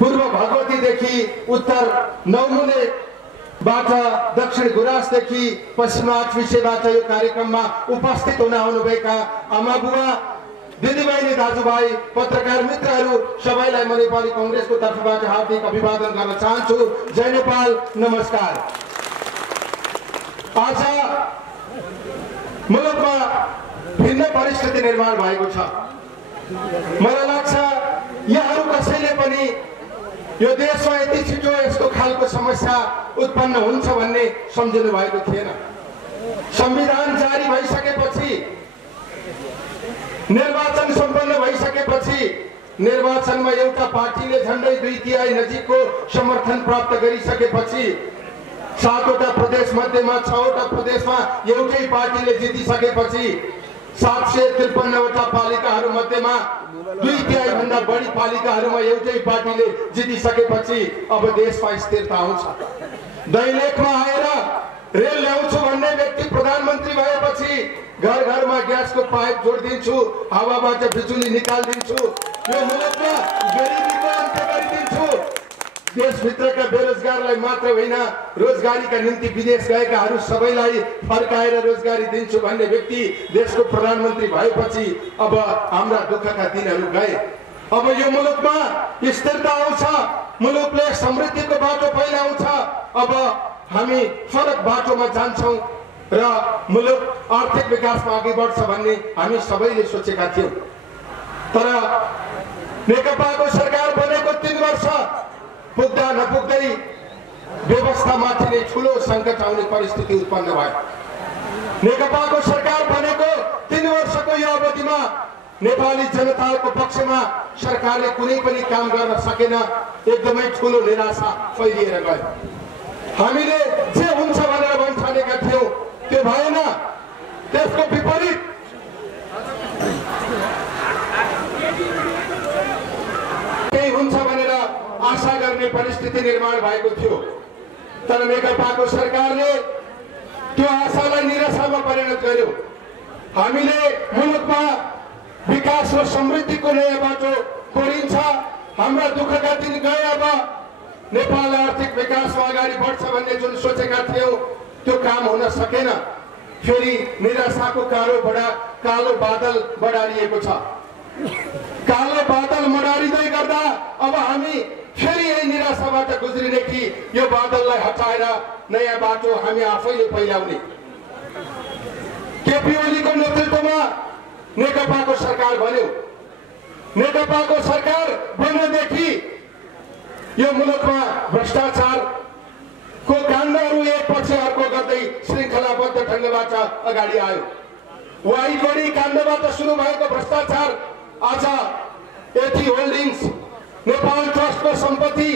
पूर्व भगवतीदेखि उत्तर नौमुलेबाट दक्षिण गुराँसदेखि पश्चिम आठविसेबाट यो कार्यक्रममा उपस्थित हुन आउनुभएका आमाबुवा, दिदीबहिनी, दाजुभाइ, पत्रकार मित्रहरू सबैलाई म नेपाली कांग्रेसको तर्फबाट हार्दिक अभिवादन गर्न चाहन्छु। जय नेपाल, नमस्कार। आज मुलुकमा भिन्न परिस्थिति निर्माण भएको छ। मलाई लाग्छ यहाँहरू कसैले पनि यो देशमा यति छिटो यस्तो खालको समस्या उत्पन्न हुन्छ भन्ने सम्झिनु भएको थिएन। संविधान जारी भइसकेपछि, निर्वाचन सम्पन्न भइसकेपछि, निर्वाचनमा एउटा पार्टीले झन्डै 2/3 नजिकको समर्थन प्राप्त गरिसकेपछि, 7वटा प्रदेश मध्येमा 6वटा प्रदेशमा एउटै पार्टीले जितिसकेपछि, 753वटा पालिकाहरू मध्येमा 2/3 भन्दा बढी पालिकाहरूमा एउटै पार्टीले जितिसकेपछि अब देशमा स्थिरता आउँछ। दैलेखमा आएर रेल ल्याउँछु भन्ने व्यक्ति प्रधानमन्त्री भएपछि घर घरमा ग्यासको पाइप जोडिदिन्छु, हावाबाट बिजुली निकालिदिन्छु, यो मुलुकमा गरिबीको अन्त्य गरिदिन्छु, देशभित्रका बेरोजगारलाई मात्र होइन रोजगारीका निम्ति विदेश गएकाहरू सबैलाई फर्काएर रोजगारी दिन्छु भन्ने व्यक्ति देशको प्रधानमन्त्री भएपछि अब हाम्रा दुःखका दिनहरू गए। अब यो मुलुकमा स्थिरता आउँछ, मुलुकले समृद्धिको बाटो पहिलाउँछ। अब हामी फरक बाटोमा जान्छौँ र मुलुक आर्थिक विकासमा अघि बढ्छ भन्ने हामी सबैले सोचेका थियौँ। तर नेकपाको सरकार बनेको 3 वर्ष पुग्दा नपुग्दै व्यवस्थामाथि नै ठुलो सङ्कट आउने परिस्थिति उत्पन्न भयो। नेकपाको सरकार बनेको 3 वर्षको यो अवधिमा नेपाली जनताको पक्षमा सरकारले कुनै पनि काम गर्न सकेन। एकदमै ठुलो निराशा फैलिएर गयो। हामीले जे हुन्छ भनेर भन्ठानेका थियौँ त्यो भएन, त्यसको विपरीत केही हुन्छ भनेर आशा गर्ने परिस्थिति निर्माण भएको थियो। तर नेकपाको सरकारले त्यो आशालाई निराशामा परिणत गर्यो। हामीले मुलुकमा विकास र समृद्धिको नयाँ बाटो कोरिन्छ, हाम्रा दुःखका दिन गए। अब नेपाल आर्थिक विकासमा अगाडि बढ्छ भन्ने जुन सोचेका थियौँ त्यो काम हुन सकेन। फेरि निराशाको कालो बादल बढारिएको छ। कालो बादल मडारिँदै गर्दा अब हामी फेरि यही निराशाबाट गुज्रिने कि यो बादललाई हटाएर नयाँ बाटो हामी आफैले पहिलाउने। केपी ओलीको नेतृत्वमा नेकपाको सरकार बन्यो। नेकपाको सरकार बन्नेदेखि यो मुलुकमा भ्रष्टाचारको काण्डहरू एकपछि अर्को गर्दै श्रृङ्खलाबद्ध ढङ्गबाट अगाडि आयो। वाइगढी काण्डबाट सुरु भएको भ्रष्टाचार आज एथी होल्डिङ्स, नेपाल ट्रस्टको सम्पत्ति,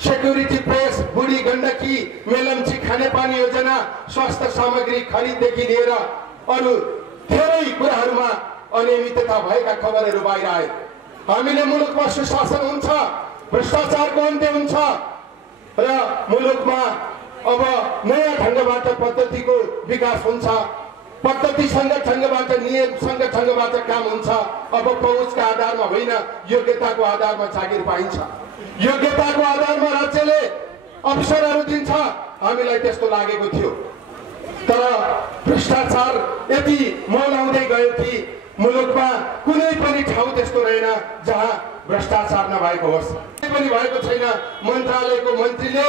सेक्युरिटी प्रेस, बुढी गण्डकी, मेलम्ची खानेपानी योजना, स्वास्थ्य सामग्री खरिददेखि लिएर अरू धेरै कुराहरूमा अनियमितता भएका खबरहरू बाहिर आए। हामीले मुलुकमा सुशासन हुन्छ, भ्रष्टाचारको अन्त्य हुन्छ र मुलुकमा अब नयाँ ढङ्गबाट पद्धतिको विकास हुन्छ। पद्धतिसँग ढङ्गबाट, नियमसँग ढङ्गबाट काम हुन्छ। अब पहुँचका आधारमा होइन, योग्यताको आधारमा जागिर पाइन्छ। योग्यताको आधारमा राज्यले अवसरहरू दिन्छ। हामीलाई त्यस्तो लागेको थियो। तर भ्रष्टाचार यति मौलाउँदै गयो कि मुलुकमा कुनै पनि ठाउँ त्यस्तो रहेन जहाँ भ्रष्टाचार नभएको होस्। कुनै पनि भएको छैन। मन्त्रालयको मन्त्रीले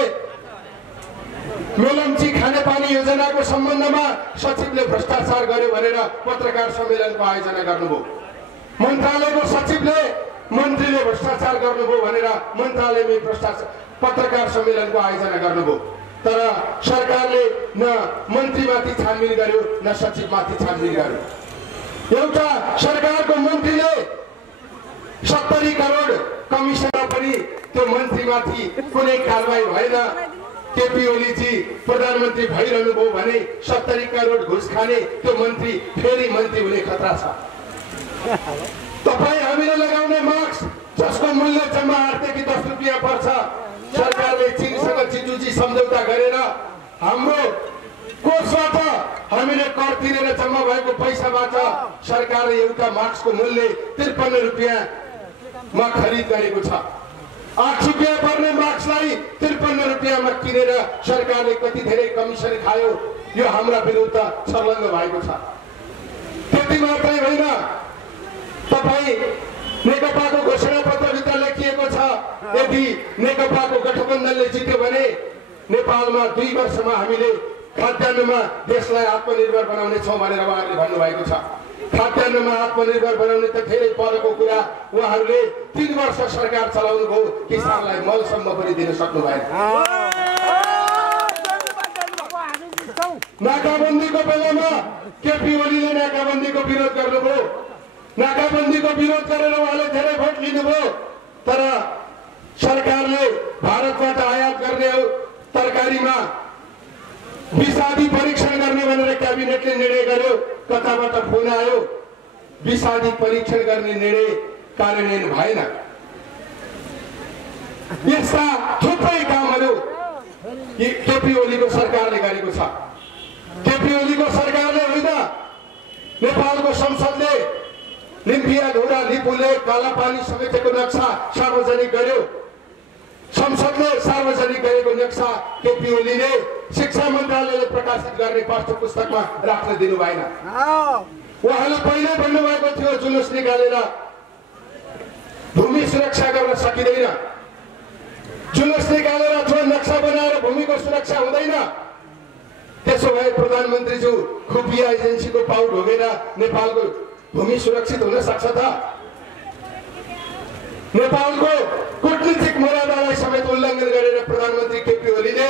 मेलम्ची खानेपानी योजनाको सम्बन्धमा सचिवले भ्रष्टाचार गर्यो भनेर पत्रकार सम्मेलनको आयोजना गर्नुभयो। मन्त्रालयको सचिवले मन्त्रीले भ्रष्टाचार गर्नुभयो भनेर मन्त्रालयमै पत्रकार सम्मेलनको आयोजना गर्नुभयो। तर सरकारले न मन्त्रीमाथि छानबिन गर्यो न सचिवमाथि छानबिन गर्यो। एउटा सरकारको मन्त्रीले 70 करोड कमिसनमा पनि त्यो मन्त्रीमाथि कुनै कारबाही भएन। केपी ओलीजी प्रधानमन्त्री भइरहनु भयो भने 70 करोड घुस खाने त्यो मन्त्री फेरि मन्त्री हुने खतरा छ। तपाईँ हामीले लगाउने मास्क जसको मूल्य जम्मा 8 देखि 10 रुपियाँ पर्छ, सरकारले चीनसँग G2G सम्झौता गरेर हाम्रो कोषबाट हामीले कर तिरेर जम्मा भएको पैसाबाट सरकारले एउटा मास्कको मूल्य 53 रुपियाँमा खरिद गरेको छ। 8 रुपैयाँ पर्ने मार्क्सलाई 53 रुपैयाँमा किनेर सरकारले कति धेरै कमिसन खायो। यो हाम्रा विरुद्ध छर्लङ्ग भएको छ। त्यति मात्रै होइन, तपाईँ नेकपाको घोषणा पत्रभित्र लेखिएको छ, यदि नेकपाको गठबन्धनले जित्यो भने नेपालमा 2 वर्षमा हामीले खाद्यान्नमा देशलाई आत्मनिर्भर बनाउने छौँ भनेर उहाँहरूले भन्नुभएको छ। खाद्यान्नमा आत्मनिर्भर बनाउने त धेरै परको कुरा, उहाँहरूले 3 वर्ष सरकार चलाउनु भयो, किसानलाई मलसम्म पनि दिन सक्नु भएन। नाकाबन्दीको बेलामा केपी ओलीले नाकाबन्दीको विरोध गर्नुभयो। नाकाबन्दीको विरोध गरेर उहाँले धेरै भोट लिनुभयो, तर सरकारले भारतबाट आयात गर्ने तरकारीमा विषादी परीक्षण गर्ने भनेर क्याबिनेटले निर्णय गर्यो। कताबाट फोन आयो, विषादी परीक्षण गर्ने निर्णय कार्यान्वयन भएन। यस्ता थुप्रै कामहरू केपी ओलीको सरकारले गरेको छ। केपी ओलीको सरकारले होइन, नेपालको संसदले लिम्पियाधुरा लिपुले कालापानी समेटेको नक्सा सार्वजनिक गर्यो। संसदले सार्वजनिक गरेको नक्सा केपी ओलीले शिक्षा मन्त्रालयले प्रकाशित गर्ने पाठ्य पुस्तकमा राख्न दिनु भएन। उहाँले पहिले भन्नुभएको थियो जुलुस निकालेर भूमि सुरक्षा गर्न सकिँदैन, जुलुस निकालेर अथवा नक्सा बनाएर भूमिको सुरक्षा हुँदैन। त्यसो भए प्रधानमन्त्रीज्यू खुफिया एजेन्सीको पाउ ढोगेर नेपालको भूमि सुरक्षित हुन सक्छ त? नेपालको कूटनीतिक मर्यादालाई समेत उल्लङ्घन गरेर प्रधानमन्त्री केपी ओलीले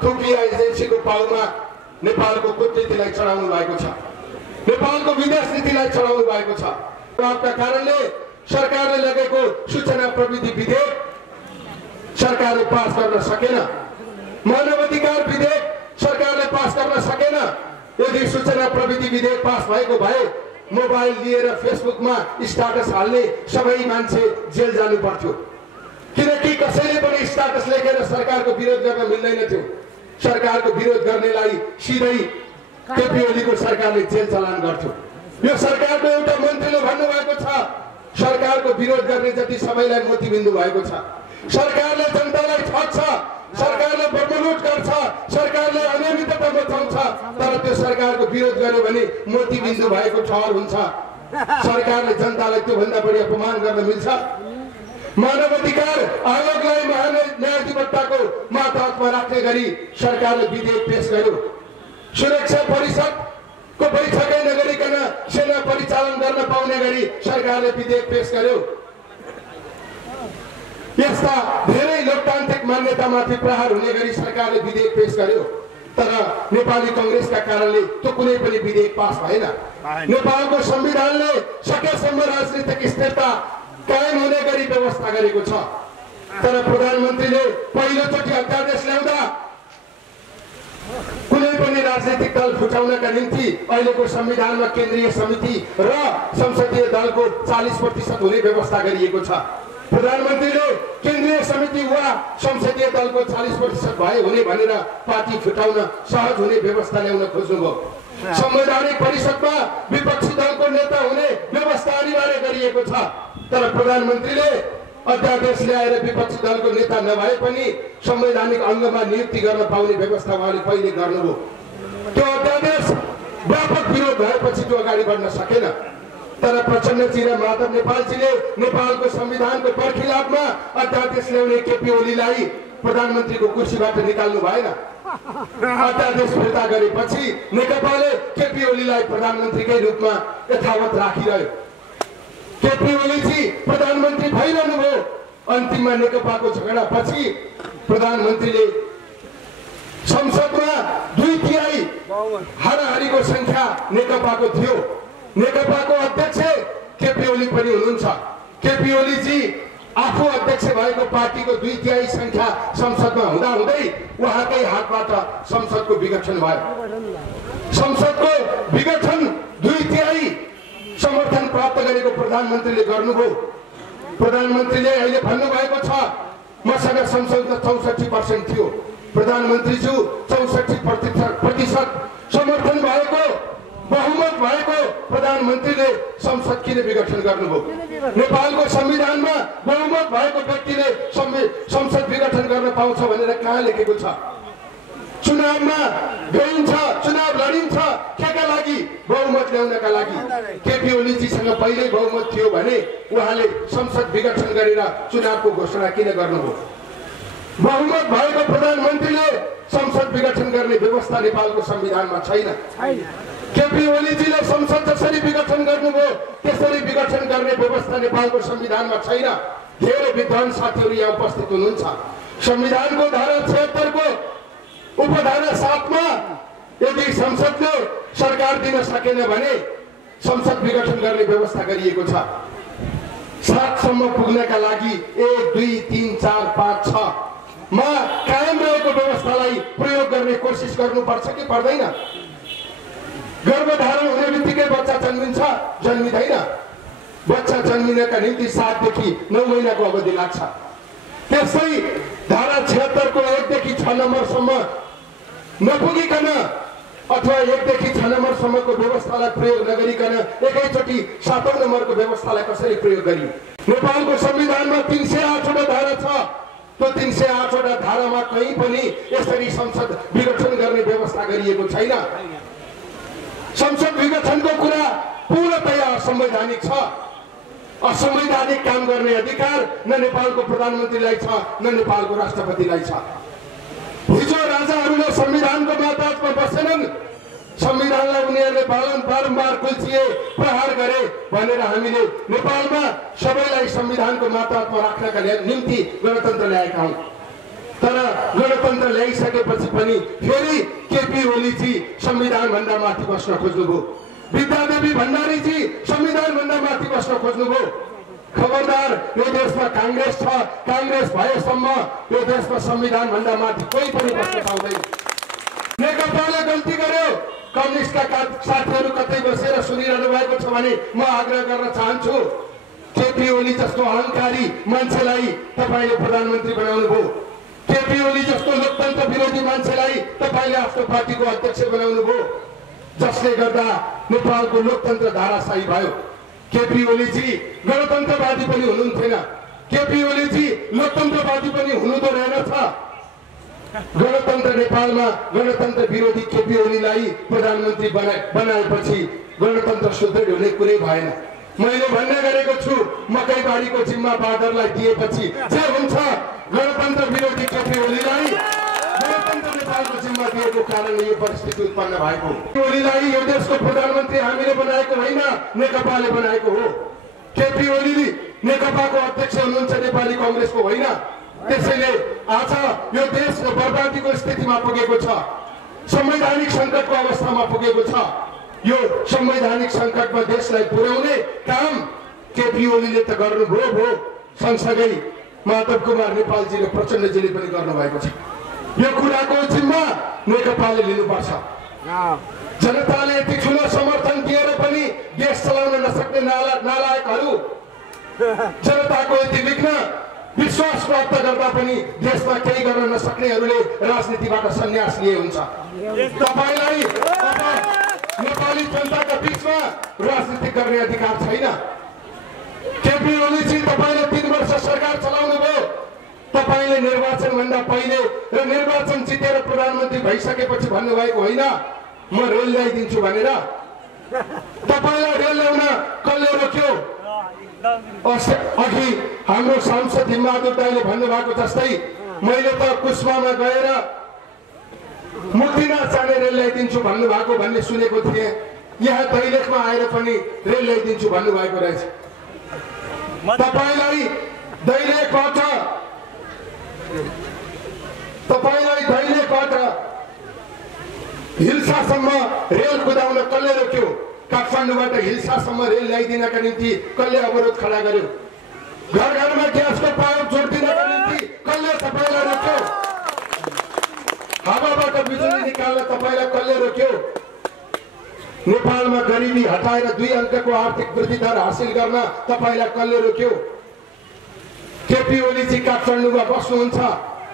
खुफिया एजेन्सीको पाउमा नेपालको कूटनीतिलाई चढाउनु भएको छ, नेपालको विदेश नीतिलाई चढाउनु भएको छ। प्रभावका कारणले सरकारले लगेको सूचना प्रविधि विधेयक सरकारले पास गर्न सकेन, मानवाधिकार विधेयक सरकारले पास गर्न सकेन। यदि सूचना प्रविधि विधेयक पास भएको भए मोबाइल लिएर फेसबुकमा स्टाटस हाल्ने सबै मान्छे जेल जानु पर्थ्यो, किनकि कसैले पनि स्टाटस लेखेर सरकारको विरोध गर्न मिल्दैन थियो। सरकारको विरोध गर्नेलाई सिधै केपी ओलीको सरकारले जेल चलान गर्थ्यो। यो सरकारको एउटा मन्त्रीले भन्नुभएको छ, सरकारको विरोध गर्ने जति सबैलाई मोतीबिन्दु भएको छ। सरकारले जनतालाई ठग्छ, सरकारले बदलुट गर्छ, सरकारले अनियमितता मचाउँछ, तर त्यो सरकारको विरोध गर्यो भने मोतीबिन्दु भएको ठहर हुन्छ। सरकारले जनतालाई त्योभन्दा बढी अपमान गर्न मिल्छ? मानवाधिकार आयोगलाई महान्यायाधिवक्ताको मातहतमा राख्ने गरी सरकारले विधेयक पेश गर्यो। सुरक्षा परिषदको बैठकै नगरिकन सेना परिचालन गर्न पाउने गरी सरकारले विधेयक पेश गर्यो। यस्ता धेरै लोकतान्त्रिक मान्यतामाथि प्रहार हुने गरी सरकारले विधेयक पेश गर्यो, तर नेपाली कांग्रेसका कारणले त्यो कुनै पनि विधेयक पास भएन। नेपालको संविधानले सकेसम्म राजनीतिक स्थिरता कायम हुने गरी व्यवस्था गरेको छ, तर प्रधानमन्त्रीले पहिलोचोटि अध्यादेश ल्याउँदा कुनै पनि राजनीतिक दल फुटाउनका निम्ति अहिलेको संविधानमा केन्द्रीय समिति र संसदीय दलको 40% हुने व्यवस्था गरिएको छ। प्रधानमन्त्रीले केन्द्रीय समिति वा संसदीय दलको 40% भए हुने भनेर पार्टी फुटाउन सहज हुने व्यवस्था ल्याउन खोज्नुभयो। संवैधानिक परिषदमा विपक्षी दलको नेता हुने व्यवस्था अनिवार्य गरिएको छ, तर प्रधानमन्त्रीले अध्यादेश ल्याएर विपक्षी दलको नेता नभए पनि संवैधानिक अङ्गमा नियुक्ति गर्न पाउने व्यवस्था उहाँले पहिले गर्नुभयो। त्यो अध्यादेश व्यापक विरोध भएपछि त्यो अगाडि बढ्न सकेन, तर प्रचण्डजी र माधव नेपालजीले नेपालको संविधानको बर्खिलाफमा अध्यादेश ल्याउने केपी ओलीलाई प्रधानमन्त्रीको कुर्सीबाट निकाल्नु भएन। अध्यादेश फिर्ता गरेपछि नेकपाले केपी ओलीलाई प्रधानमन्त्रीकै रूपमा यथावत राखिरह्यो। केपी ओलीजी प्रधानमन्त्री भइरहनु भयो। अन्तिममा नेकपाको झगडापछि प्रधानमन्त्रीले संसदमा 2/3 हाराहारीको संख्या नेकपाको थियो। नेकपाको अध्यक्ष केपी ओली पनि हुनुहुन्छ। केपी ओलीजी आफू अध्यक्ष भएको पार्टीको 2/3 संख्या संसदमा हुँदाहुँदै उहाँकै हातबाट संसदको विघटन भयो। संसदको विघटन 2/3 समर्थन प्राप्त गरेको प्रधानमन्त्रीले गर्नुभयो। प्रधानमन्त्रीले अहिले भन्नुभएको छ मसँग संसदमा 64% थियो। प्रधानमन्त्रीज्यू 64% समर्थन भएको बहुमत भएको प्रधानमन्त्रीले संसद किन विघटन गर्नुभयो? नेपालको संविधानमा बहुमत भएको व्यक्तिले संसद विघटन गर्न पाउँछ भनेर कहाँ लेखेको छ? चुनावमा गइन्छ, चुनाव लडिन्छ केका लागि? बहुमत ल्याउनका लागि। केपी ओलीजीसँग पहिल्यै बहुमत थियो भने उहाँले संसद विघटन गरेर चुनावको घोषणा किन गर्नुभयो? बहुमत भएको प्रधानमन्त्रीले संसद विघटन गर्ने व्यवस्था नेपालको संविधानमा छैन। केपी ओलीजीले संसद जसरी विघटन गर्नुभयो त्यसरी विघटन गर्ने व्यवस्था नेपालको संविधानमा छैन। धेरै विद्वान साथीहरू यहाँ उपस्थित हुनुहुन्छ। संविधानको धारा 76 को उपधारा 7 मा यदि संसदले सरकार दिन सकेन भने संसद विघटन गर्ने व्यवस्था गरिएको छ। 7 सम्म पुग्नका लागि 1 2 3 4 5 6 मा कायम रहेको व्यवस्थालाई प्रयोग गर्ने कोसिस गर्नुपर्छ कि पर्दैन? गर्भधारण हुने बित्तिकै बच्चा जन्मिन्छ? जन्मिँदैन। बच्चा जन्मिनका निम्ति 7 देखि 9 महिनाको अवधि लाग्छ। त्यसै धारा 76 को 1 देखि 6 नम्बरसम्म नपुगिकन अथवा 1 देखि 6 नम्बरसम्मको व्यवस्थालाई प्रयोग नगरिकन एकैचोटि 7औं नम्बरको व्यवस्थालाई कसरी प्रयोग गरियो? नेपालको संविधानमा 308 वटा धारा छ। त्यो 308 वटा धारामा कहीँ पनि यसरी संसद विघटन गर्ने व्यवस्था गरिएको छैन। संसद विघटनको कुरा पूर्णतया असंवैधानिक छ। असंवैधानिक काम गर्ने अधिकार न नेपालको प्रधानमन्त्रीलाई छ न नेपालको राष्ट्रपतिलाई छ। हिजो राजाहरूले संविधानको मातहतमा बसेनन्। संविधानलाई उनीहरूले बारम्बार कुल्चिए, प्रहार गरे भनेर हामीले नेपालमा सबैलाई संविधानको मातहतमा राख्नका निम्ति गणतन्त्र ल्याएका हौं। तर गणतन्त्र ल्याइसकेपछि पनि फेरि केपी ओलीजी संविधान भन्दा माथि बस्न खोज्नुभयो। विद्यादेवी भण्डारीजी संविधान भन्दा माथि बस्न खोज्नुभयो। खबरदार, यो देशमा कांग्रेस छ। कांग्रेस भएसम्म यो देशमा संविधान भन्दा माथि कोही पनि बस्न पाउँदैन। नेकपाले गल्ती गर्यो। कम्युनिस्टका साथीहरू कतै बसेर सुनिरहनु भएको छ भने म आग्रह गर्न चाहन्छु, केपी ओली जस्तो अहंकारी मान्छेलाई तपाईले प्रधानमन्त्री बनाउनु भयो। केपी ओली जस्तो लोकतन्त्र विरोधी मान्छेलाई तपाईले आफ्नो पार्टीको अध्यक्ष बनाउनु भयो, जसले गर्दा नेपालको लोकतन्त्र धाराशाही भयो। केपी ओलीजी गणतन्त्रवादी पनि हुनुहुन्थेन। केपी ओलीजी लोकतन्त्रवादी पनि हुनुहुँदो रहेनछ। गणतन्त्र नेपालमा गणतन्त्र विरोधी केपी ओलीलाई प्रधानमन्त्री बनाएपछि गणतन्त्र सुदृढ हुने कुरै भएन। मैले भन्ने गरेको छु, मकैबारीको जिम्मा बादरलाई दिएपछि जे हुन्छ, गणतन्त्र विरोधी केपी ओलीलाई गणतन्त्र नेपालको जिम्मा दिएको कारणले यो परिस्थिति उत्पन्न भएको। ओलीलाई यो देशको प्रधानमन्त्री हामीले बनाएको होइन, नेकपाले बनाएको हो। केपी ओली नेकपाको अध्यक्ष हुनुहुन्छ, नेपाली कांग्रेसको होइन। त्यसैले आज यो देश बर्बादीको स्थितिमा पुगेको छ, संवैधानिक संकटको अवस्थामा पुगेको छ। यो संवैधानिक संकटमा देशलाई पुर्याउने काम केपी ओलीले त गर्नुभयो भो, सँगसँगै माधव कुमार नेपालजी र प्रचण्डजीले पनि गर्नुभएको छ। यो कुराको जिम्मा नेकपाले लिनुपर्छ। जनताले यति ठुलो समर्थन दिएर पनि देश चलाउन नसक्ने नालायकहरू, जनताको यति विघ्न विश्वास प्राप्त गर्दा पनि देशमा केही गर्न नसक्नेहरूले राजनीतिबाट सन्यास लिए हुन्छ। तपाईलाई नेपाली जनताका बीचमा राजनीति गर्ने अधिकार छैन। केपी ओलीजी तपाईले 3 वर्ष सरकार चलाउनु भयो। तपाईले निर्वाचन भन्दा पहिले र निर्वाचन जितेर प्रधानमन्त्री भइसकेपछि भन्नुभएको होइन म रेल ल्याइदिन्छु भनेर। तपाईलाई रेल ल्याउन कसले रोक्यो? अघि हाम्रो सांसद हिमबहादुर दाइले भन्नुभएको जस्तै मैले त कुस्मामा गएर मुक्तिनाथ जाने रेल ल्याइदिन्छु भन्नुभएको भन्ने सुनेको थिएँ। यहाँ दैलेखमा आएर पनि रेल ल्याइदिन्छु भन्नुभएको रहेछ। तपाईलाई दैलेखबाट हिल्सासम्म रेल कुदाउन कसले रोक्यो? काठमाडौँबाट हिल्सासम्म रेल ल्याइदिनका निम्ति कसले अवरोध खडा गर्यो? घर घरमा ग्यासको पाइप जोड्दिनका निम्ति कसले तपाईलाई रोक्यो? हावाबाट बिजुली निकाल्न तपाईलाई कसले रोक्यो? नेपालमा गरिबी हटाएर 2 अङ्कको आर्थिक वृद्धि दर हासिल गर्न तपाईलाई कसले रोक्यो? केपी ओलीजी काठमाडौँमा बस्नुहुन्छ,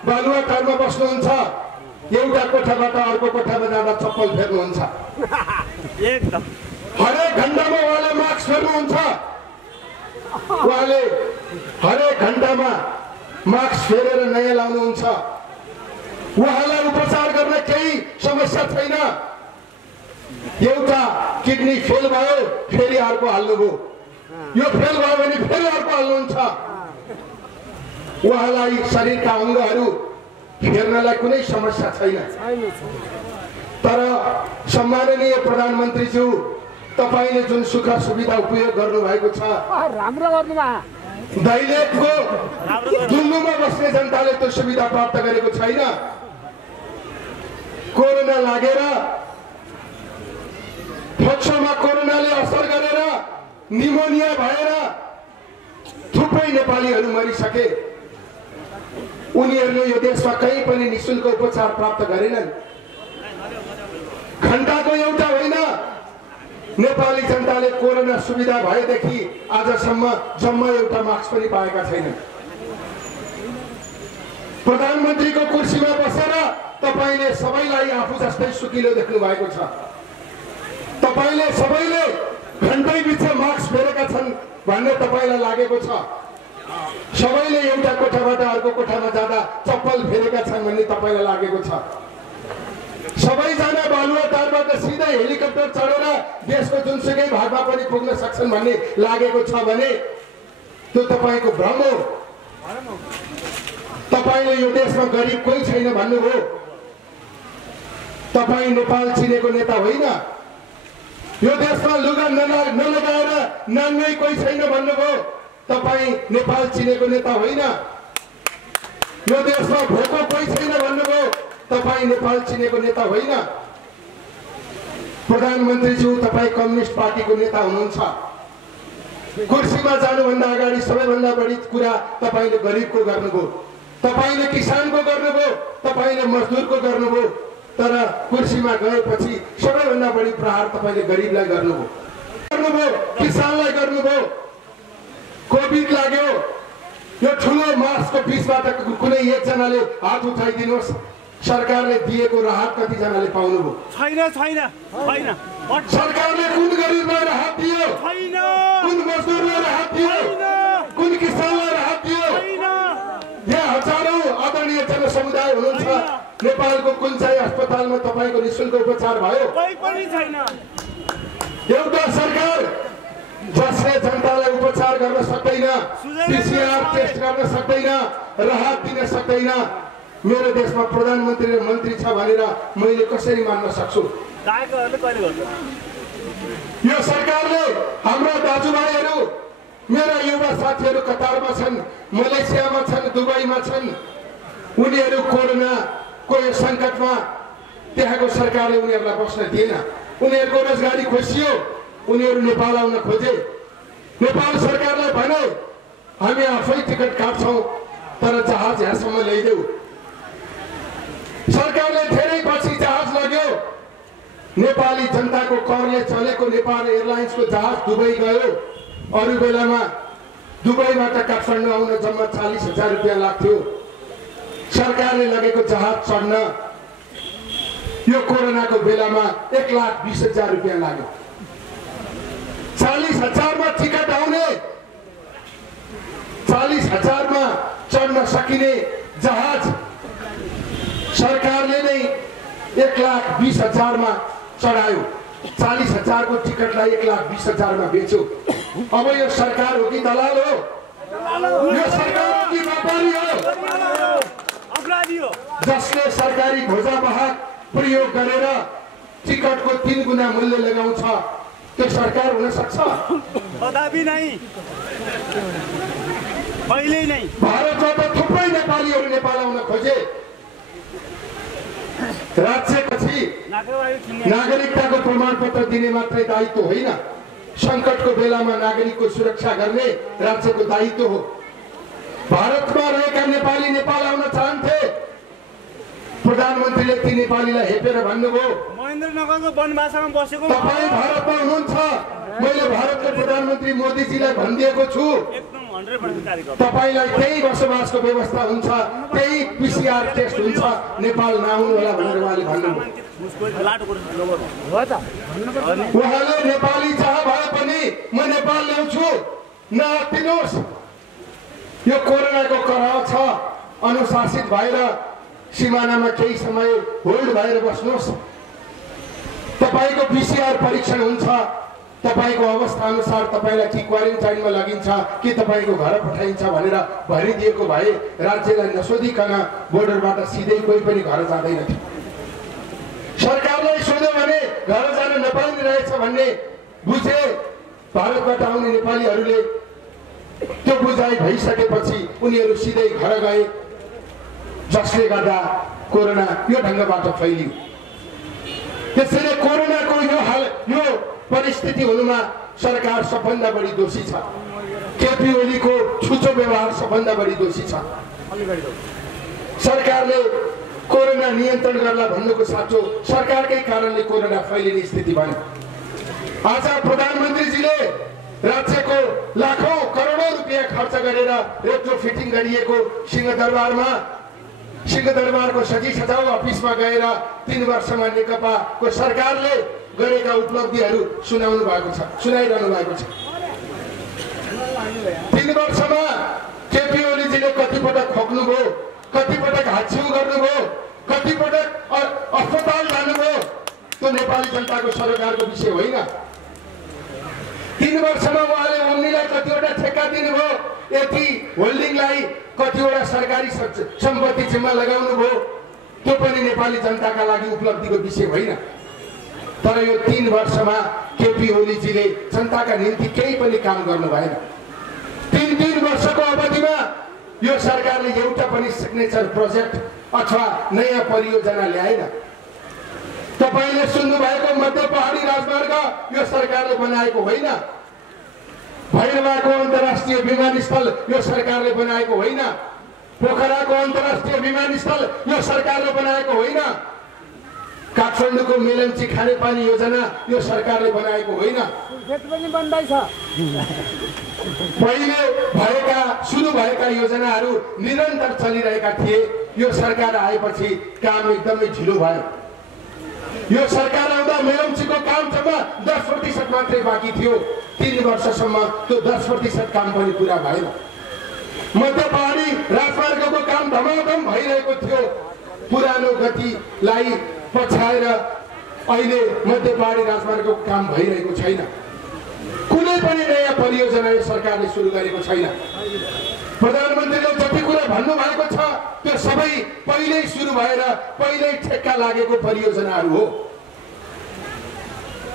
बालुवाटारमा बस्नुहुन्छ, एउटा कोठाबाट अर्को कोठामा जाँदा चप्पल फेर्नुहुन्छ। एकदम हरेक घण्टामा उहाँले मास्क फेर्नुहुन्छ। उहाँले हरेक घण्टामा मास्क फेरेर नयाँ लाउनुहुन्छ। उहाँलाई उपचार गर्न केही समस्या छैन। एउटा किडनी फेल भयो फेरि अर्को हाल्नुभयो, यो फेल भयो भने फेरि अर्को हाल्नुहुन्छ। उहाँलाई शरीरका अङ्गहरू फेर्नलाई कुनै समस्या छैन। तर सम्माननीय प्रधानमन्त्रीज्यू, तपाईले जुन सुख सुविधा उपयोग गर्नुभएको छ, राम्रो गर्नुभयो। दैलेखको दुल्लुमा बस्ने जनताले त्यो सुविधा प्राप्त गरेको छैन। कोरोना लागेर फोक्सोमा कोरोनाले असर गरेर निमोनिया भएर थुप्रै नेपालीहरू मरिसके। उनीहरूले यो देशमा कहीँ पनि निःशुल्क उपचार प्राप्त गरेनन्। घण्टाको एउटा होइन, नेपाली जनताले कोरोना सुविधा भएदेखि आजसम्म जम्मा एउटा मास्क पनि पाएका छैनन्। प्रधानमन्त्रीको कुर्सीमा बसेर तपाईले सबैलाई आफू जस्तै सुकिलो देख्नु भएको छ। तपाईले सबैले घण्टै बिच मास्क फेरेका छन् भन्ने तपाईलाई लागेको छ। सबैले एउटा कोठाबाट अर्को कोठामा जाँदा चप्पल फेरेका छन् भन्ने तपाईलाई लागेको छ। सबैजना बालुवाटारबाट सिधै हेलिकप्टर चढेर देशको जुनसुकै भागमा पनि पुग्न सक्छन् भन्ने लागेको छ भने त्यो तपाईको भ्रम हो। तपाईले यो देशमा गरिब कोही छैन भन्नुभयो। तपाई नेपाल चिनेको नेता होइन। यो देशमा लुगा नलगाएर नाङ्गै कोही छैन भन्नुभयो। तपाई नेपाल चिनेको नेता होइन। यो देशमा भोको कोही छैन भन्नुभयो। तपाई नेपाल चिनेको नेता होइन। प्रधानमन्त्रीज्यू, तपाई कम्युनिस्ट पार्टीको नेता हुनुहुन्छ। कुर्सीमा जानुभन्दा अगाडि सबैभन्दा बढी कुरा तपाईले गरिबको गर्नुभयो, तपाईले किसानको गर्नुभयो, तपाईले मजदुरको गर्नुभयो। तर कुर्सीमा गएपछि सबैभन्दा बढी प्रहार तपाईले गरिबलाई गर्नुभयो, किसानलाई गर्नुभयो। कोभिड लाग्यो, यो ठुलो मार्चको बीचबाट कुनै एकजनाले हात उठाइदिनुहोस्, सरकारले दिएको राहत कतिजनाले पाउनुभयो? छैन छैन छैन। सरकारले कुन गरिबलाई राहत दियो? छैन। कुन मजदुरलाई राहत दियो? कुन किसानलाई राहत दियो? यहाँ हजारौं आदरणीय जनसमुदाय हुनुहुन्छ। नेपालको कुन चाहिँ अस्पतालमा तपाईको निःशुल्क उपचार भयो? कोही पनि छैन। एउटा सरकार जसले जनतालाई उपचार गर्न सक्दैन, पीसीआर टेस्ट गर्न सक्दैन, राहत दिन सक्दैन, मेरो देशमा प्रधानमन्त्री र मन्त्री छ भनेर मैले कसरी मान्न सक्छु? यो सरकारले हाम्रा दाजुभाइहरू, मेरा युवा साथीहरू कतारमा छन्, मलेसियामा छन्, दुबईमा छन्। उनीहरू कोरोनाको यो सङ्कटमा त्यहाँको सरकारले उनीहरूलाई बस्न दिएन। उनीहरूको रोजगारी खोसियो, उनीहरू नेपाल आउन खोजे। नेपाल सरकारलाई भने हामी आफै टिकट काट्छौँ तर जहाज यहाँसम्म ल्याइदेऊ। सरकारले धेरै पछि जहाज लग्यो। नेपाली जनताको करले चलेको नेपाल एयरलाइन्सको जहाज दुबई गयो। अरू बेलामा दुबईबाट काठमाडौँ आउन जम्मा 40,000 रुपियाँ लाग्थ्यो। सरकारले लगेको जहाज चढ्न यो कोरोनाको बेलामा 1,20,000 रुपियाँ लाग्यो। 40,000 मा टिकट आउने, 40,000 मा चढ्न सकिने जहाज सरकारले नै 1,20,000 मा चढायो। 40,000 को टिकटलाई 1,20,000 मा बेच्यो। अब यो सरकार हो कि दलाल हो? यो सरकार हो कि व्यापारी हो? जसले सरकारी ध्वजावाहक प्रयोग गरेर टिकटको 3 गुणा मूल्य लगाउँछ, त्यो सरकार हुन सक्छ? कदापि नै, कहिल्यै नै। भारतबाट थुप्रै नेपालीहरू नेपाल आउन खोजे। राज्यपछि नागरिकताको प्रमाणपत्र दिने मात्रै दायित्व होइन, सङ्कटको बेलामा नागरिकको सुरक्षा गर्ने राज्यको दायित्व हो। भारतमा रहेका नेपाली नेपाल आउन चाहन्थे। प्रधानमन्त्रीले ती नेपालीलाई हेपेर भन्नुभयो, महेन्द्रनगरको वनवासमा बसेको तपाईँ भारतमा हुनुहुन्छ। मैले भारतको प्रधानमन्त्री मोदीजीलाई भनिदिएको छु, 100% कार्यक्रम तपाईलाई त्यही बसोबासको व्यवस्था हुन्छ, त्यही PCR टेस्ट हुन्छ, नेपाल नआउनु होला भनेर उहाँले भन्नुभयो। उहाँले नेपाली जहाँ भए पनि म नेपाल ल्याउँछु, नआत्तिनुहोस्। यो कोरोनाको कराह छ, अनुशासित भएर सिमानामा केही समय होल्ड भएर बस्नुहोस्। तपाईको PCR परीक्षण हुन्छ, तपाईको अवस्था अनुसार तपाईलाई कि क्वारेन्टाइनमा लगिन्छ कि तपाईको घर पठाइन्छ भनेर भरिदिएको भए राज्यलाई नसोधिकन बोर्डरबाट सिधै कोही पनि घर जाँदैन थियो। सरकारलाई सोध्यो भने घर जान नपाइने रहेछ भन्ने बुझे भारतबाट आउने नेपालीहरूले। त्यो बुझाइ भइसकेपछि उनीहरू सिधै घर गए, जसले गर्दा कोरोना यो ढङ्गबाट फैलियो। त्यसैले कोरोनाको यो परिस्थिति हुनुमा सरकार सबभन्दा बढी दोषी छ। केपी ओलीको छुचो व्यवहार सबभन्दा बढी दोषी छ। सरकारले कोरोना नियन्त्रण गर्ला भन्नुको साँचो सरकारकै कारणले कोरोना फैलिने स्थिति भयो। आज प्रधानमन्त्रीजीले राज्यको लाखौं करोडौं रुपियाँ खर्च गरेर रेट्रोफिटिङ गरिएको सिंहदरबारको सजी सजाउ अफिसमा गएर 3 वर्षमा नेकपाको सरकारले गरेका उपलब्धिहरू सुनाइरहनु भएको छ। 3 वर्षमा केपी ओलीजीले कतिपटक खोक्नुभयो, कतिपटक हाच्छिउ गर्नुभयो, कतिपटक अस्पताल जानुभयो, त्यो नेपाली जनताको सरकारको विषय होइन। 3 वर्षमा उहाँले ओम्नीलाई कतिवटा ठेक्का दिनुभयो, यति होल्डिङलाई कतिवटा सरकारी सम्पत्ति जिम्मा लगाउनु भयो, त्यो पनि नेपाली जनताका लागि उपलब्धिको विषय होइन। तर यो 3 वर्षमा केपी ओलीजीले जनताका निम्ति केही पनि काम गर्नु भएन। 3 वर्षको अवधिमा यो सरकारले एउटा पनि सिग्नेचर प्रोजेक्ट अथवा नयाँ परियोजना ल्याएन। तपाईले सुन्नु भएको मध्य पहाडी राजमार्ग यो सरकारले बनाएको होइन। भैरवाको अन्तर्राष्ट्रिय विमानस्थल यो सरकारले बनाएको होइन। पोखराको अन्तर्राष्ट्रिय विमानस्थल यो सरकारले बनाएको होइन। काठमाडौँको मेलम्ची खानेपानी योजना यो सरकारले बनाएको होइन। पहिले सुरु भएका योजनाहरू निरन्तर चलिरहेका थिए। यो सरकार आएपछि काम एकदमै ढिलो भयो। यो सरकार आउँदा मेलम्चीको काम जम्मा 10% मात्रै बाँकी थियो। 3 वर्षसम्म त्यो 10% काम पनि पुरा भएन। मध्य पहाडी राजमार्गको काम धमाधम भइरहेको थियो। पुरानो गतिलाई पछाएर अहिले मध्य पहाडी राजमार्गको काम भइरहेको छैन। कुनै पनि नयाँ परियोजना यो सरकारले सुरु गरेको छैन। प्रधानमन्त्रीले जति कुरा भन्नुभएको छ त्यो सबै पहिल्यै सुरु भएर पहिल्यै ठेक्का लागेको परियोजनाहरू हो।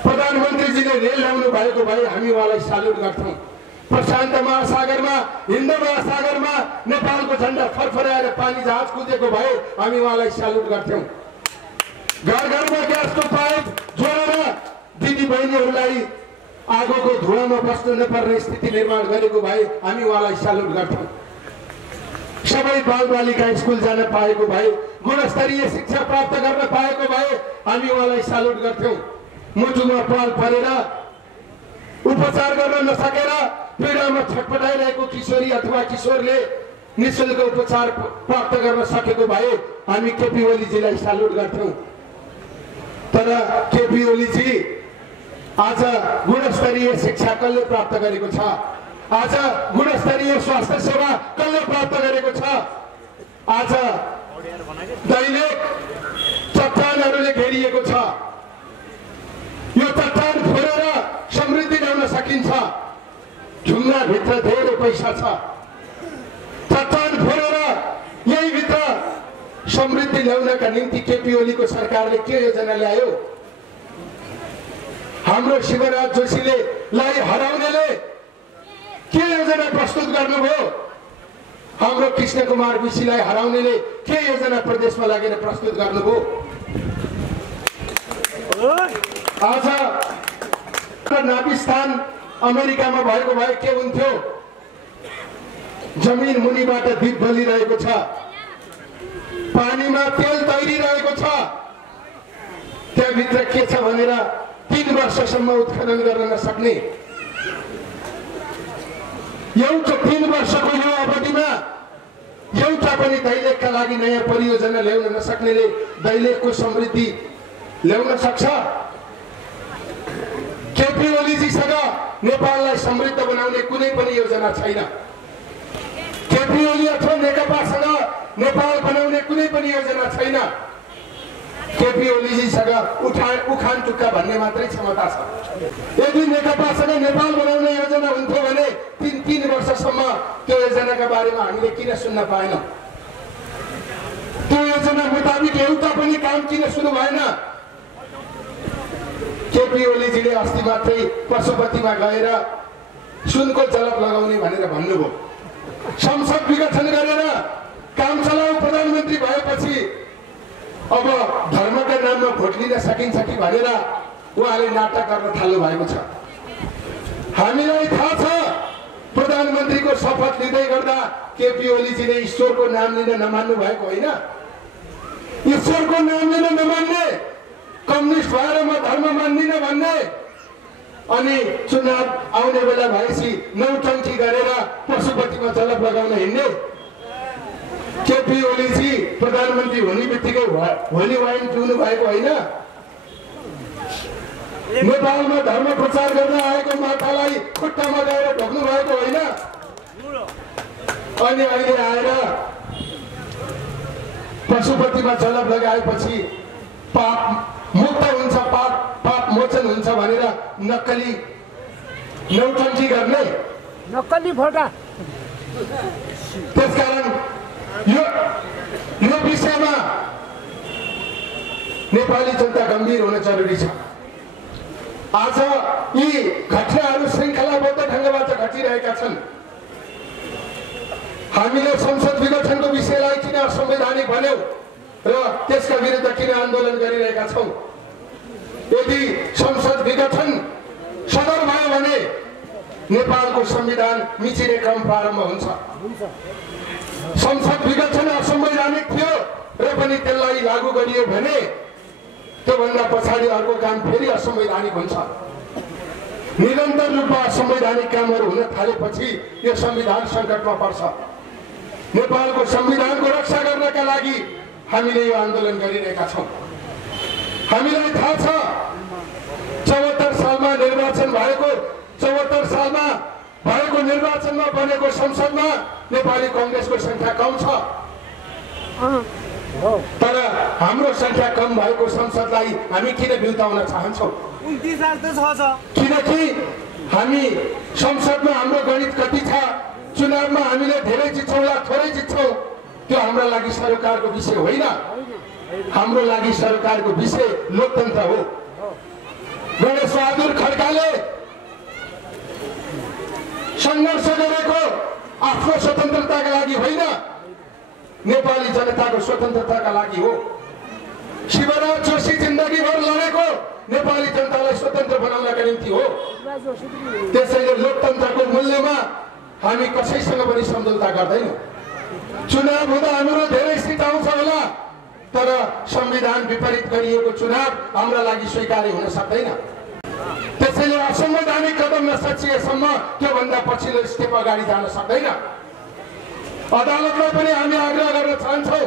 प्रधानमन्त्रीजीले रेल ल्याउनु भएको भए हामी उहाँलाई सल्युट गर्थ्यौँ। प्रशान्त महासागरमा, हिन्द महासागरमा नेपालको झण्डा फरफराएर पानी जहाज कुदेको भए हामी उहाँलाई सल्युट गर्थ्यौँ। घर घरमा ग्यासको पाइप जोडेर दिदी बहिनीहरूलाई आगोको धुवामा बस्नु नपर्ने स्थिति निर्माण गरेको भए हामी उहाँलाई सल्युट गर्थ्यौँ। सबै बालबालिका स्कुल जान पाएको भए, गुणस्तरीय शिक्षा प्राप्त गर्न पाएको भए हामी उहाँलाई सल्युट गर्थ्यौँ। मुटुमा पाल परेर उपचार गर्न नसकेर पीडामा छटपटाइरहेको किशोरी अथवा किशोरले निःशुल्क उपचार प्राप्त गर्न सकेको भए हामी केपी ओलीजीलाई सल्युट गर्थ्यौँ। तर केपी ओलीजी आज गुणस्तरीय शिक्षा कसले प्राप्त गरेको छ? आज गुणस्तरीय स्वास्थ्य सेवा कसले प्राप्त गरेको छ? आज दैनिक चट्टानहरूले घेरिएको छ। यो चट्टान फोरेर समृद्धि ल्याउन सकिन्छ। ढुङ्गाभित्र धेरै पैसा छ। चट्टान फोरेर यही भित्र समृद्धि ल्याउनका निम्ति केपी ओलीको सरकारले के योजना ल्यायो? हाम्रो शिवराज जोशीले हराउनेले के योजना प्रस्तुत गर्नुभयो? हाम्रो कृष्ण कुमार विशीलाई हराउनेले के योजना प्रदेशमा लागेर प्रस्तुत गर्नुभयो? आज नापिस्थान अमेरिकामा भएको भए के हुन्थ्यो? जमिन मुनिबाट दीप बलिरहेको छ, पानीमा तेल तैरिरहेको छ। त्यहाँभित्र के छ भनेर 3 वर्षसम्म उत्खनन गर्न नसक्ने एउटा 3 वर्षको यो अवधिमा एउटा पनि दैलेखका लागि नयाँ परियोजना ल्याउन नसक्नेले दैलेखको समृद्धि ल्याउन सक्छ? केपी ओलीजीसँग नेपाललाई समृद्ध बनाउने कुनै पनि योजना छैन। केपी ओली अथवा नेकपासँग नेपाल बनाउने कुनै पनि योजना छैन। केपी ओलीजीसँग उखान टुक्का भन्ने मात्रै क्षमता छ। यदि नेकपासँग नेपाल बनाउने योजना हुन्थ्यो भने 3 वर्षसम्म त्यो योजनाका बारेमा हामीले किन सुन्न पाएनौँ? त्यो योजना मुताबिक एउटा पनि काम किन सुरु भएन? केपी ओलीजीले अस्ति मात्रै पशुपतिमा गएर सुनको जलप लगाउने भनेर भन्नुभयो। संसद विघटन गरेर काम चलाउ प्रधानमन्त्री भएपछि अब धर्मका नाममा भोट लिन सकिन्छ कि भनेर उहाँले नाटक गर्न थाल्नु भएको छ। हामीलाई थाहा छ प्रधानमन्त्रीको शपथ लिँदै गर्दा केपी ओलीजीले ईश्वरको नाम लिन नमान्नु भएको होइन। ईश्वरको नाम लिन नमान्ने, कम्युनिस्ट भएर म धर्म मान्दिनँ भन्ने, अनि चुनाव आउने बेला भएपछि नौटङ्की गरेर पशुपतिमा जलप लगाउन हिँड्ने। केपी ओलीजी प्रधानमन्त्री हुने बित्तिकै होली वाइन पिउनु भएको होइन। नेपालमा धर्म प्रचार गर्न आएको मातालाई खुट्टामा गएर ढोक्नु भएको होइन। अनि अहिले आएर पशुपतिमा जलप लगाएपछि पाप मुक्त हुन्छ, पाप मोचन हुन्छ भनेर नक्कली नौटङ्की गर्ने, नक्कली फोटा। त्यसकारण यो विषयमा नेपाली जनता गम्भीर हुन जरुरी छ। आज यी घटनाहरू श्रृङ्खलाबद्ध ढङ्गबाट घटिरहेका छन्। हामीले संसद विघटनको विषयलाई किन असंवैधानिक भन्यौं र त्यसका विरुद्ध किन आन्दोलन गरिरहेका छौं? यदि संसद विघटन सदर भयो भने नेपालको संविधान मिचिने क्रम प्रारम्भ हुन्छ। संसद विघटन असंवैधानिक थियो र पनि त्यसलाई लागू गरियो भने त्योभन्दा पछाडि अर्को काम फेरि असंवैधानिक हुन्छ। निरन्तर रूपमा असंवैधानिक कामहरू हुन थालेपछि यो संविधान सङ्कटमा पर्छ। नेपालको संविधानको रक्षा गर्नका लागि हामीले यो आन्दोलन गरिरहेका छौं। हामीलाई थाहा छ 74 सालमा निर्वाचन भएको, 74 सालमा भएको निर्वाचनमा बनेको संसदमा नेपाली कांग्रेसको संख्या कम छ। तर हाम्रो संख्या कम भएको संसदलाई हामी किन बिउताउन चाहन्छौं? 29 साल त छ। किनकि हामी संसदमा हाम्रो गणित कति छ, चुनावमा हामीले धेरै जित्छौँला थोरै जित्छौँ, त्यो हाम्रो लागि सरकारको विषय होइन। हाम्रो लागि सरकारको विषय लोकतन्त्र हो। गणेश बहादुर खड्काले संघर्ष गरेको आफ्नो स्वतन्त्रताका लागि होइन, नेपाली जनताको स्वतन्त्रताका लागि हो। शिवराज जोशी जिन्दगीभर लडेको नेपाली जनतालाई स्वतन्त्र बनाउनका निम्ति हो। त्यसैले लोकतन्त्रको मूल्यमा हामी कसैसँग पनि सम्झौता गर्दैनौँ। चुनाव हुँदा हाम्रो धेरै सिट आउँछ होला, तर संविधान विपरीत गरिएको चुनाव हाम्रा लागि स्वीकार्य हुन सक्दैन। त्यसैले असंवैधानिक कदम नसचिएसम्म त्योभन्दा पछिल्लो स्टेप अगाडि जान सक्दैन। अदालतलाई पनि हामी आग्रह गर्न चाहन्छौँ,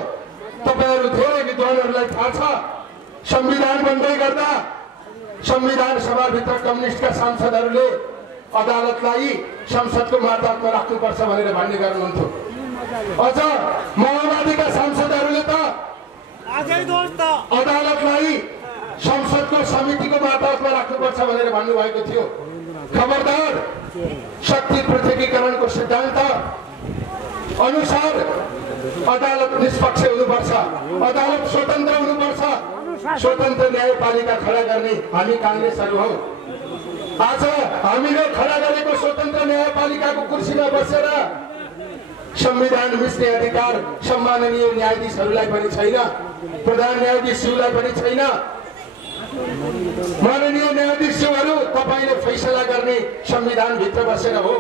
तपाईहरू धेरै विद्वानहरूलाई थाहा छ संविधान बन्दै गर्दा संविधान सभाभित्र कम्युनिस्टका सांसदहरूले अदालतलाई संसदको मातहतमा राख्नुपर्छ भनेर भन्ने गर्नुहुन्थ्यो। अझ माओवादीका सांसदहरूले त अदालतलाई संसदको समितिको मातहतमा राख्नुपर्छ भनेर भन्नुभएको थियो। खबरदार, शक्ति पृथकीकरणको सिद्धान्त अनुसार अदालत निष्पक्ष हुनुपर्छ, अदालत स्वतन्त्र हुनुपर्छ। स्वतन्त्र न्यायपालिका खडा गर्ने हामी कांग्रेसहरू हौ। आज हामीले खडा गरेको स्वतन्त्र न्यायपालिकाको कुर्सीमा बसेर संविधान मिच्ने अधिकार सम्माननीय न्यायाधीशहरूलाई पनि छैन, प्रधान न्यायाधीशज्यूलाई पनि छैन। माननीय न्यायाधीशज्यूहरू तपाईले फैसला गर्ने संविधानभित्र बसेर हो।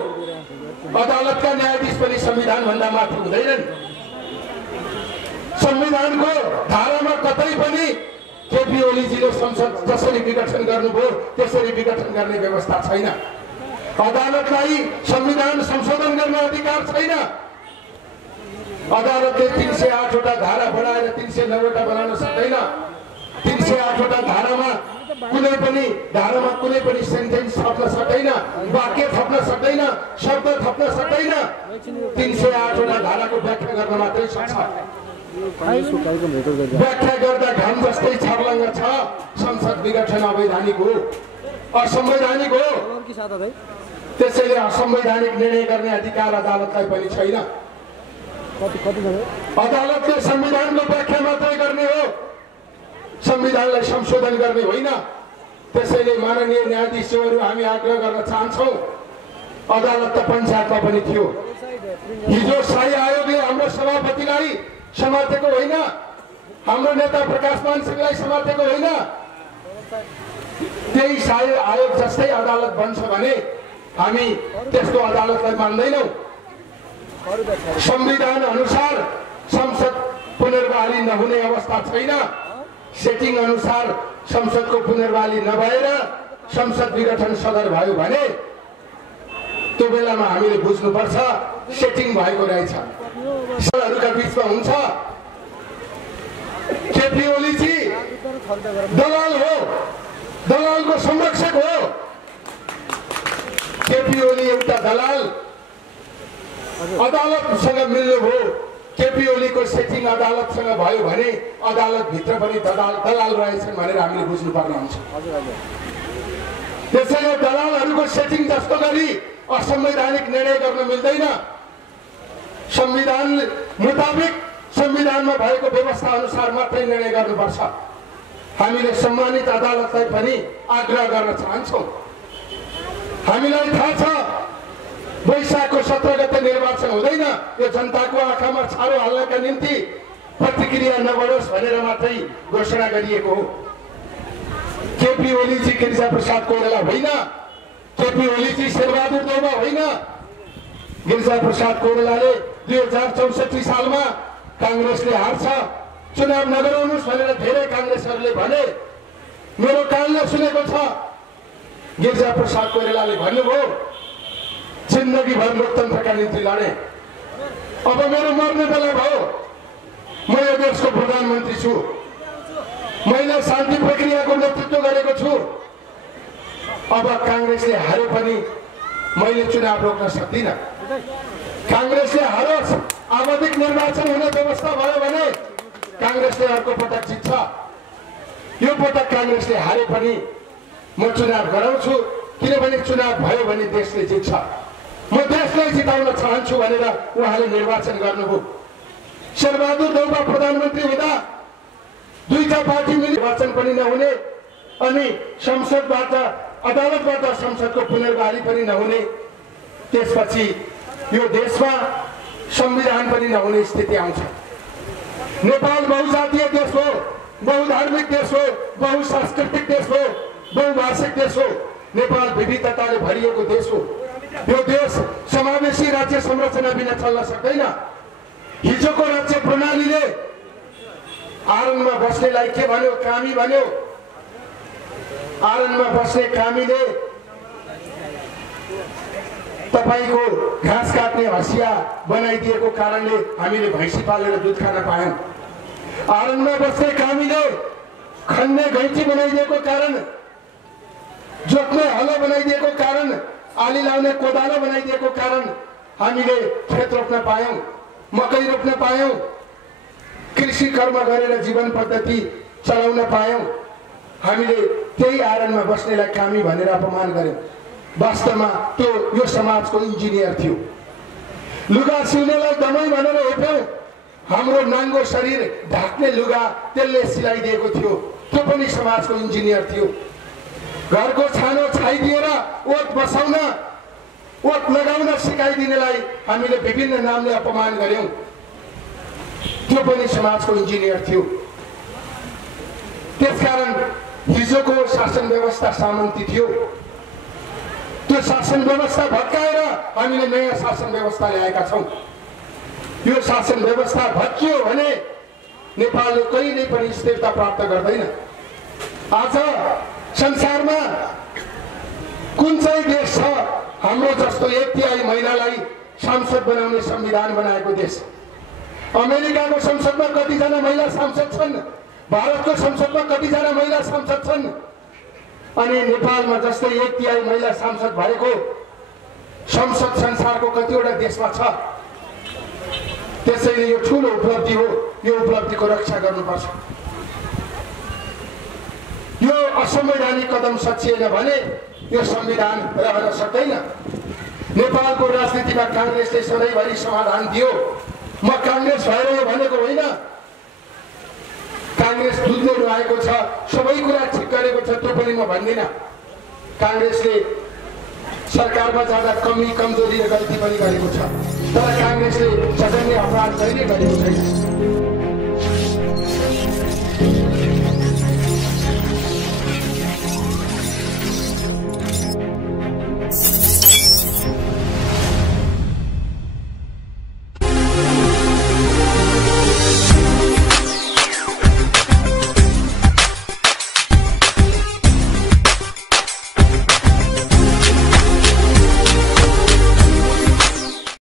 अदालतका न्यायाधीश पनि संविधानभन्दा माथि हुँदैनन्। संविधानको धारामा कतै पनि केपी ओलीजीले संसद जसरी विघटन गर्नुभयो त्यसरी विघटन गर्ने व्यवस्था छैन। अदालतलाई संविधान संशोधन गर्ने अधिकार छैन। अदालतले 308 वटा धारा बढाएर 309 वटा बनाउन सक्दैन। 308 वटा धारामा कुनै पनि सेन्टेन्स थप्न सक्दैन, वाक्य थप्न सक्दैन, शब्द थप्न सक्दैन। 308 वटा धाराको व्याख्या गर्न मात्रै सक्छ। व्याख्या गर्दा घाम जस्तै छर्लङ्ग छ। संसद विघटन अवैधानिक हो, असंवैधानिक हो। त्यसैले असंवैधानिक निर्णय गर्ने अधिकार अदालतलाई पनि छैन। अदालतले संविधानको व्याख्या मात्रै गर्ने हो, संविधानलाई संशोधन गर्ने होइन। त्यसैले माननीय न्यायाधीशहरू हामी आग्रह गर्न चाहन्छौँ, अदालत त पञ्चायतमा पनि थियो। हिजो शाही आयोगले हाम्रो सभापतिलाई समातेको होइन, हाम्रो नेता प्रकाशमान सिंहलाई समातेको होइन। त्यही शाही आयोग जस्तै अदालत बन्छ भने हामी त्यसको अदालतलाई मान्दैनौँ। संविधान अनुसार संसद पुनर्बहाली नहुने अवस्था छैन। सेटिङ अनुसार संसदको पुनर्बहाली नभएर संसद विघटन सदर भयो भने त्यो बेलामा हामीले बुझ्नुपर्छ सेटिङ भएको रहेछ। सदरहरूका बीचमा हुन्छ। केपी ओलीजी दलाल हो, दलालको संरक्षक हो। केपी ओली एउटा दलाल, अदालतसँग मिल्नु हो। केपी ओलीको सेटिङ अदालतसँग भयो भने अदालत भित्र पनि दलाल रहेछन् भनेर हामीले बुझ्नुपर्ने हुन्छ। त्यसैले दलालहरूको सेटिङ जस्तो गरी असंवैधानिक निर्णय गर्न मिल्दैन। संविधान मुताबिक संविधानमा भएको व्यवस्था अनुसार मात्रै निर्णय गर्नुपर्छ। हामीले सम्मानित अदालतलाई पनि आग्रह गर्न चाहन्छौँ। हामीलाई थाहा छ वैशाखको 17 गते निर्वाचन हुँदैन। यो जनताको आँखामा छारो हाल्नका निम्ति प्रतिक्रिया नबढोस् भनेर मात्रै घोषणा गरिएको हो। केपी ओलीजी गिरिजा प्रसाद कोइराला होइन, केपी ओलीजी शेरबहादुर देउवा होइन। गिरिजा प्रसाद कोइरालाले 2064 सालमा कांग्रेसले हार्छ, चुनाव नगराउनुहोस् भनेर धेरै कांग्रेसहरूले भने। मेरो कानले सुनेको छ गिरिजा प्रसाद कोइरालाले भन्नुभयो जिन्दगीभर लोकतन्त्रका निम्ति लडे। अब मेरो मर्ने बेला भयो, म यो देशको प्रधानमन्त्री छु, मैले शान्ति प्रक्रियाको नेतृत्व गरेको छु। अब कांग्रेसले हारे पनि मैले चुनाव रोक्न सक्दिनँ। कांग्रेसले हारोस्, आवधिक निर्वाचन हुने व्यवस्था भयो भने कांग्रेसले अर्को पटक जित्छ। यो पटक कांग्रेसले हारे पनि म चुनाव गराउँछु, किनभने चुनाव भयो भने देशले जित्छ। म देशलाई जिताउन चाहन्छु भनेर उहाँले निर्वाचन गर्नुभयो। शेरबहादुर देउवा प्रधानमन्त्री हुँदा दुईटा पार्टी मिली निर्वाचन पनि नहुने अनि संसदबाट अदालतबाट संसदको पुनर्बहाली पनि नहुने। त्यसपछि यो देशमा संविधान पनि नहुने स्थिति आउँछ। नेपाल बहुजातीय देश हो, बहुधार्मिक देश हो, बहुसांस्कृतिक देश हो, बहुभाषिक देश हो। नेपाल विविधताले भरिएको देश हो। यो देश समावेशी राज्य संरचना बिना चल्न सक्दैन। हिजोको राज्य प्रणालीले आरनमा बस्नेलाई के भन्यो? कामी भन्यो। आरनमा बस्ने कामीले तपाईको घाँस काट्ने हँसिया बनाइदिएको कारणले हामीले भैँसी पालेर दुध खान पायौं। आरनमा बस्ने कामीले खन्ने घैँची बनाइदिएको कारण, जोत्ने हलो बनाइदिएको कारण, आली लाउने कोदालो बनाइदिएको कारण हामीले खेत रोप्न पायौं, मकै रोप्न पायौं, कृषि कर्म गरेर जीवन पद्धति चलाउन पायौं। हामीले त्यही आरणमा बस्नेलाई कामी भनेर अपमान गर्यौं। वास्तवमा त्यो यो समाजको इन्जिनियर थियो। लुगा सिउनेलाई दमाई भनेर हेप्यौं। हाम्रो नाङ्गो शरीर ढाक्ने लुगा त्यसले सिलाइदिएको थियो, त्यो पनि समाजको इन्जिनियर थियो। घरको छानो छाइदिएर ओत बसाउन, ओत लगाउन सिकाइदिनेलाई हामीले विभिन्न नामले अपमान गर्यौं, त्यो पनि समाजको इन्जिनियर थियो। त्यसकारण हिजोको शासन व्यवस्था सामन्ती थियो। त्यो शासन व्यवस्था भत्काएर हामीले नयाँ शासन व्यवस्था ल्याएका छौं। यो शासन व्यवस्था भत्कियो भने नेपालले कहिल्यै पनि स्थिरता प्राप्त गर्दैन। आज संसारमा कुन चाहिँ देश छ हाम्रो जस्तो 1/3 महिलालाई सांसद बनाउने संविधान बनाएको देश। अमेरिकाको संसदमा कतिजना महिला सांसद छन्, भारतको संसदमा कतिजना महिला सांसद छन्, अनि नेपालमा जस्तै 1/3 महिला सांसद भएको संसद संसारको कतिवटा देशमा छ। त्यसैले यो ठूलो उपलब्धि हो, यो उपलब्धिको रक्षा गर्नुपर्छ। यो असंवैधानिक कदम सचिएन भने यो संविधान रहन सक्दैन। नेपालको राजनीतिमा कांग्रेसले सधैँभरि समाधान दियो। म कांग्रेस भएर यो भनेको होइन, कांग्रेस दुध्दै आएको छ, सबै कुरा ठिक गरेको छ, त्यो पनि म भन्दिनँ। कांग्रेसले सरकारमा जाँदा कमी कमजोरी र गल्ती पनि गरेको छ, तर कांग्रेसले जघन्य अपराध कहिले गरेको छैन।